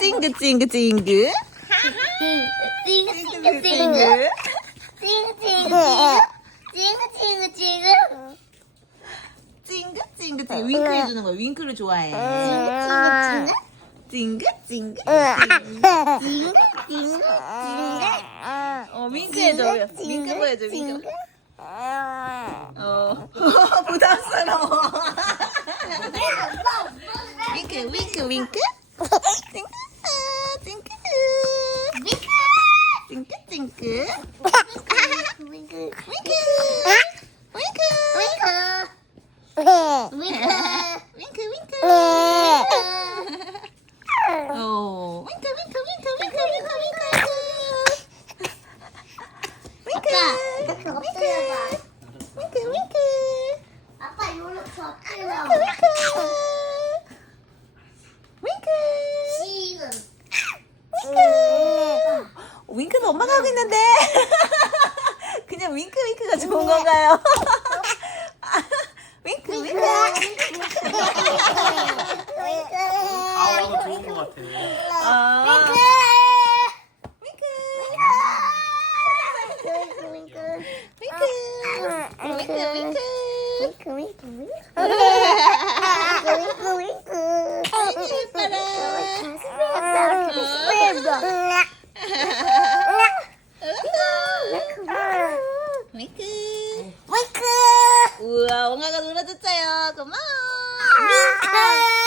찡그 찡그 찡그. 찡그 찡긋 찡긋 찡긋 찡긋 찡그 찡그 찡그 윙크 해주는 거야. 윙크를 좋아해. 찡그 찡그 찡긋 찡긋 어 윙크 해줘. 윙크 보여줘 윙크 어. 부담스러워. 윙크 윙크 윙크. 찡그 찡그 윙크 윙크 윙크 윙크 윙크 윙크 윙크 윙크 어 윙크 윙크 윙크 윙크 윙크 윙크 아빠 이렇게 엎드려봐 윙크 윙크 아빠 이렇게 엎드려봐 윙크 윙크 윙크는 엄마가 하고 있는데. 그냥 윙크 윙크가 좋은 건가요? 아, 윙크 윙크. 가오가 좋은 것 같아. 아, 윙크. 윙크. 윙크 윙크. 아이고 예뻐라. 예뻐라. ったよ。ごまーん。